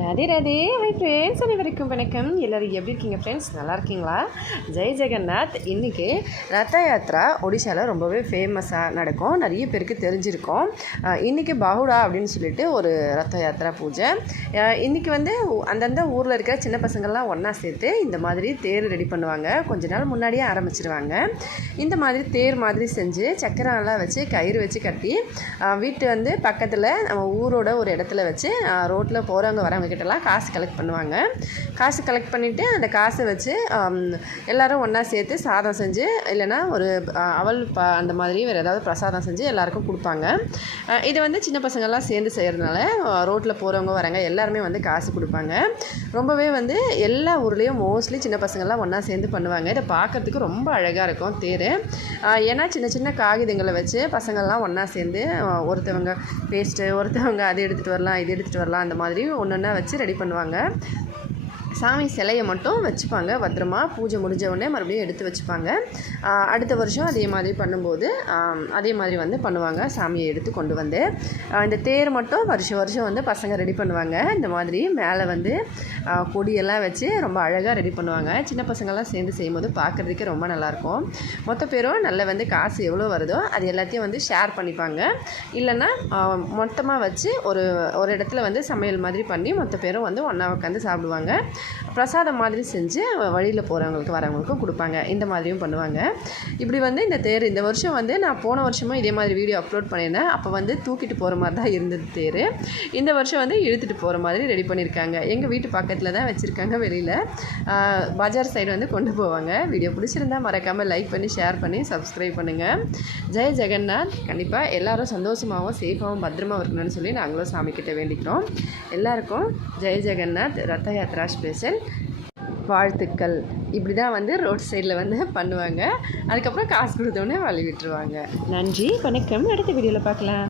Radhe Radhe. Hi friends, அனைவருக்கும் வணக்கம். எல்லோரும் எப்படி இருக்கீங்க ஃப்ரெண்ட்ஸ்? நல்லா இருக்கீங்களா? ஜெய் ஜெகநாத். இன்றைக்கி ரத்த யாத்ரா ஒடிசாவில் ரொம்பவே ஃபேமஸாக நடக்கும், நிறைய பேருக்கு தெரிஞ்சிருக்கும். இன்றைக்கி பகுடா அப்படின்னு சொல்லிட்டு ஒரு ரத்த யாத்ரா பூஜை. இன்றைக்கி வந்து அந்தந்த ஊரில் இருக்கிற சின்ன பசங்கள்லாம் ஒன்றா சேர்த்து இந்த மாதிரி தேர் ரெடி பண்ணுவாங்க. கொஞ்ச நாள் முன்னாடியே ஆரம்பிச்சிருவாங்க. இந்த மாதிரி தேர் மாதிரி செஞ்சு சக்கரெல்லாம் வச்சு கயிறு வச்சு கட்டி வீட்டு வந்து பக்கத்தில் நம்ம ஊரோட ஒரு இடத்துல வச்சு ரோட்டில் போகிறவங்க வரவங்க கிட்டலாம் காசு கலெக்ட் பண்ணுவாங்க. காசு கலெக்ட் பண்ணிவிட்டு அந்த காசை வச்சு எல்லோரும் ஒன்றா சேர்த்து சாதம் செஞ்சு இல்லைனா ஒரு அவல் அந்த மாதிரி வேறு ஏதாவது பிரசாதம் செஞ்சு எல்லாேருக்கும் கொடுப்பாங்க. இதை வந்து சின்ன பசங்கள்லாம் சேர்ந்து செய்கிறதுனால ரோட்டில் போகிறவங்க வரவங்க எல்லாருமே வந்து காசு கொடுப்பாங்க. ரொம்பவே வந்து எல்லா ஊர்லேயும் மோஸ்ட்லி சின்ன பசங்கள்லாம் ஒன்றா சேர்ந்து பண்ணுவாங்க. இதை பார்க்குறதுக்கு ரொம்ப அழகாக இருக்கும் தேர். ஏன்னா சின்ன சின்ன காகிதங்களை வச்சு பசங்கள்லாம் ஒன்றா சேர்ந்து ஒருத்தவங்க பேஸ்ட்டு, ஒருத்தவங்க அதை எடுத்துகிட்டு வரலாம், இது எடுத்துகிட்டு வரலாம், அந்த மாதிரி ஒன்று வச்சு ரெடி பண்ணுவாங்க. சாமி சிலையை மட்டும் வச்சுப்பாங்க பத்திரமா. பூஜை முடிஞ்ச உடனே மறுபடியும் எடுத்து வச்சுப்பாங்க. அடுத்த வருஷம் அதே மாதிரி பண்ணும்போது அதே மாதிரி வந்து பண்ணுவாங்க. சாமியை எடுத்து கொண்டு வந்து இந்த தேர் மட்டும் வருஷம் வந்து பசங்க ரெடி பண்ணுவாங்க. இந்த மாதிரி மேலே வந்து கொடியெல்லாம் வச்சு ரொம்ப அழகாக ரெடி பண்ணுவாங்க. சின்ன பசங்கள்லாம் சேர்ந்து செய்யும்போது பார்க்குறதுக்கே ரொம்ப நல்லாயிருக்கும். மொத்த பேரும் நல்ல வந்து காசு எவ்வளோ வருதோ அது எல்லாத்தையும் வந்து ஷேர் பண்ணிப்பாங்க. இல்லைன்னா மொத்தமாக வச்சு ஒரு இடத்துல வந்து சமையல் மாதிரி பண்ணி மொத்த பேரும் வந்து ஒன்றா உட்காந்து சாப்பிடுவாங்க. பிரசாதம் மாதிரி செஞ்சு வழியில் போகிறவங்களுக்கு வரவங்களுக்கும் கொடுப்பாங்க. இந்த மாதிரியும் பண்ணுவாங்க. இப்படி வந்து இந்த தேர் இந்த வருஷம் வந்து நான் போன வருஷமும் இதே மாதிரி வீடியோ அப்லோட் பண்ணியிருந்தேன். அப்போ வந்து தூக்கிட்டு போகிற மாதிரி தான் இருந்தது தேர். இந்த வருஷம் வந்து இழுத்துட்டு போகிற மாதிரி ரெடி பண்ணியிருக்காங்க. எங்கள் வீட்டு பக்கத்தில் தான் வச்சுருக்காங்க. வெளியில் பஜார் சைடு வந்து கொண்டு போவாங்க. வீடியோ பிடிச்சிருந்தா மறக்காமல் லைக் பண்ணி ஷேர் பண்ணி சப்ஸ்கிரைப் பண்ணுங்கள். ஜெய் ஜெகநாத். கண்டிப்பாக எல்லோரும் சந்தோஷமாகவும் சேஃபாகவும் பத்திரமா இருக்கணும்னு சொல்லி நாங்களும் சாமிக்கிட்ட வேண்டிக்கிறோம். எல்லாருக்கும் ஜெய் ஜெகநாத் ரத்த யாத்ரா ஸ்பெஷல் வாழ்த்துக்கள். இப்படி தான் வந்து ரோட் சைடில் வந்து பண்ணுவாங்க. அதுக்கப்புறம் காசு கொடுத்தோடனே வழி விட்டுருவாங்க. நன்றி, வணக்கம். அடுத்த வீடியோவில் பார்க்கலாம்.